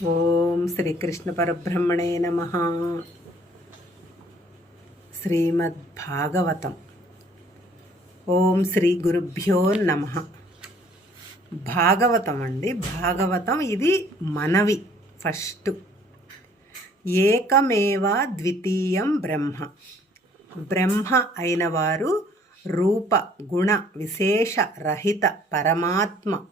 ఓం శ్రీకృష్ణ పరబ్రహ్మణే నమః. శ్రీమద్భాగవతం. ఓం శ్రీ గురుభ్యో నమః. భాగవతం అండి. భాగవతం ఇది మనవి. ఫస్ట్ ఏకమేవ ద్వితీయం బ్రహ్మ. బ్రహ్మ అయినవారు రూప గుణ విశేష రహిత పరమాత్మ.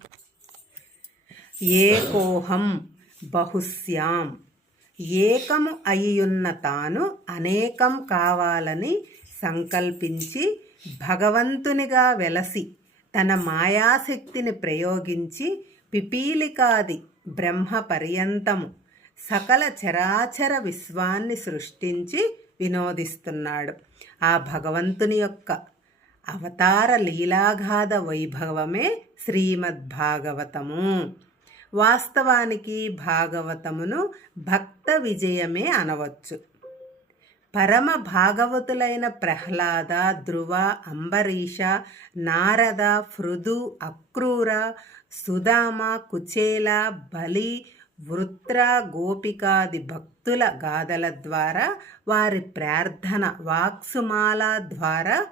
ఏకోహం బహుశ్యాం. ఏకము అయ్యున్న తాను అనేకం కావాలని సంకల్పించి భగవంతునిగా వెలసి తన మాయాశక్తిని ప్రయోగించి పిపీలికాది బ్రహ్మ పర్యంతము సకల చరాచర విశ్వాన్ని సృష్టించి వినోదిస్తున్నాడు. ఆ భగవంతుని యొక్క అవతార లీలాగాధ వైభవమే శ్రీమద్భాగవతము. వాస్తవానికి భాగవతమును భక్త విజయమే అనవచ్చు. పరమ భాగవతులైన ప్రహ్లాద, ధ్రువ, అంబరీష, నారద, పృథు, అక్రూర, సుదామ, కుచేల, బలి, వృత్ర, గోపికాది భక్తుల గాథల ద్వారా, వారి ప్రార్థన వాక్సుమాల ద్వారా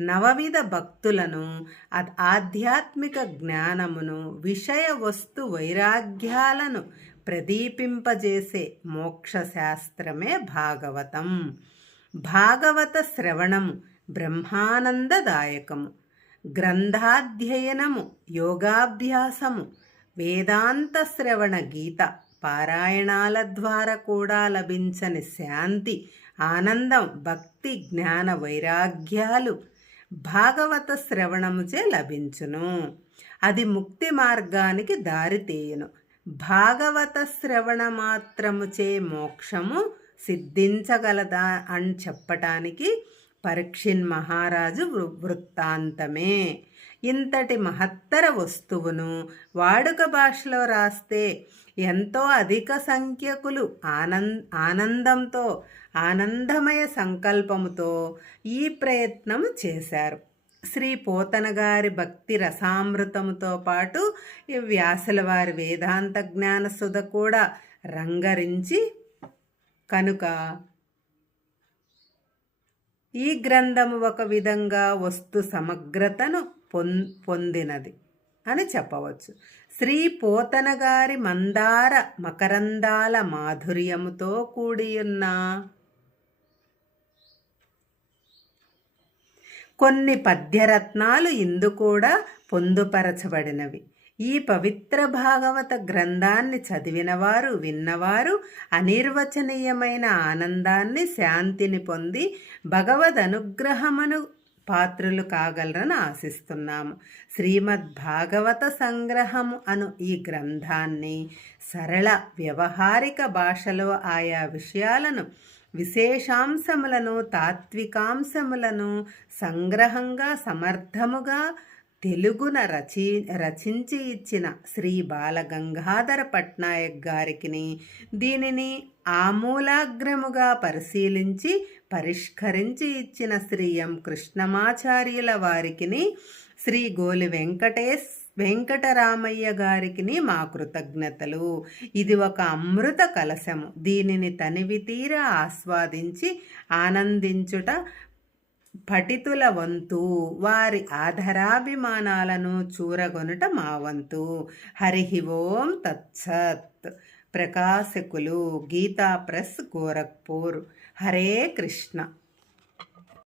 నవవిధ భక్తులను ఆధ్యాత్మిక జ్ఞానమును విషయ వస్తు వైరాగ్యాలను ప్రదీపింపజేసే మోక్షశాస్త్రమే భాగవతం. భాగవత శ్రవణము బ్రహ్మానందదాయకము. గ్రంథాధ్యయనము యోగాభ్యాసము, వేదాంత శ్రవణ గీత పారాయణాల ద్వారా కూడా లభించని శాంతి, ఆనందం, భక్తి, జ్ఞాన వైరాగ్యాలు భాగవత శ్రవణముచే లభించును. అది ముక్తి మార్గానికి దారితీయును. భాగవత శ్రవణ మాత్రముచే మోక్షము సిద్ధించగలదా అని చెప్పటానికి పరీక్షిన్ మహారాజు వృత్తాంతమే. ఇంతటి మహత్తర వస్తువును వాడుక భాషలో రాస్తే ఎంతో అధిక సంఖ్యకులు ఆనందంతో ఆనందమయ సంకల్పముతో ఈ ప్రయత్నం చేశారు. శ్రీ పోతన గారి భక్తి రసామృతముతో పాటు ఈ వ్యాసుల వారి వేదాంత జ్ఞాన సుధ కూడా రంగరించి కనుక ఈ గ్రంథము ఒక విధంగా వస్తు సమగ్రతను పొందినది అని చెప్పవచ్చు. శ్రీ పోతన గారి మందార మకరందాల మాధుర్యముతో కూడియున్న కొన్ని పద్యరత్నాలు ఇందు కూడా పొందుపరచబడినవి. ఈ పవిత్ర భాగవత గ్రంథాన్ని చదివినవారు, విన్నవారు అనిర్వచనీయమైన ఆనందాన్ని, శాంతిని పొంది భగవద్ అనుగ్రహమును పాత్రులు కాగలరని ఆశిస్తున్నాము. శ్రీమద్భాగవత సంగ్రహము అను ఈ గ్రంథాన్ని సరళ వ్యవహారిక భాషలో ఆయా విషయాలను, విశేషాంశములను, తాత్వికాంశములను సంగ్రహంగా సమర్థముగా తెలుగున రచించి ఇచ్చిన శ్రీ బాలగంగాధర పట్నాయక్ గారికి, దీనిని ఆమూలాగ్రముగా పరిశీలించి పరిష్కరించి ఇచ్చిన శ్రీ ఎం కృష్ణమాచార్యుల వారికి, శ్రీ గోలి వెంకటరామయ్య గారికి మా కృతజ్ఞతలు. ఇది ఒక అమృత కలశము. దీనిని తనివి తీరా ఆస్వాదించి ఆనందించుట పఠితుల వంతు. వారి ఆధరాభిమానాలను చూరగొనుట మా వంతు. హరి ఓం తత్సత్. ప్రకాశకులు, గీతా ప్రెస్, గోరఖ్పూర్. హరే కృష్ణ.